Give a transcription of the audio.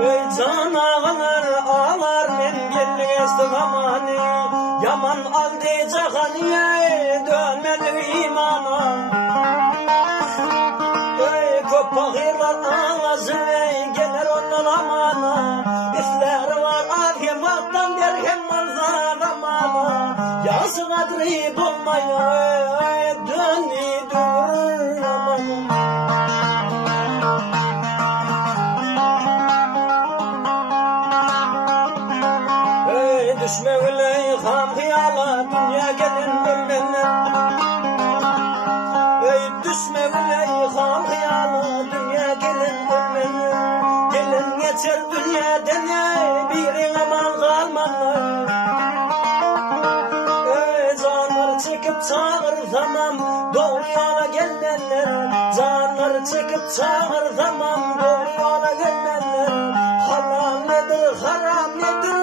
Ey can ağlar ağlar men gelmezdim amani, yaman aldı cahaniye dönmeli imana. Ey köp fakirler ağlasın ey gelir ondan amana, ifler var al hem vaktan der hem var zamana. Yazın adrı bulmaya dönü durur amana. Düşme öyle ham hıyala dünya gelin ölmenden. Ey düşme öyle ham hıyala dünya gelin ölmenden. Gelin geçer dünyadan bir aman kalmalı. Ey canlar çıkıp çağır zaman doğru yola gelmenler. Canlar çıkıp çağır zaman doğru yola gelmenler. Halal nedir haram nedir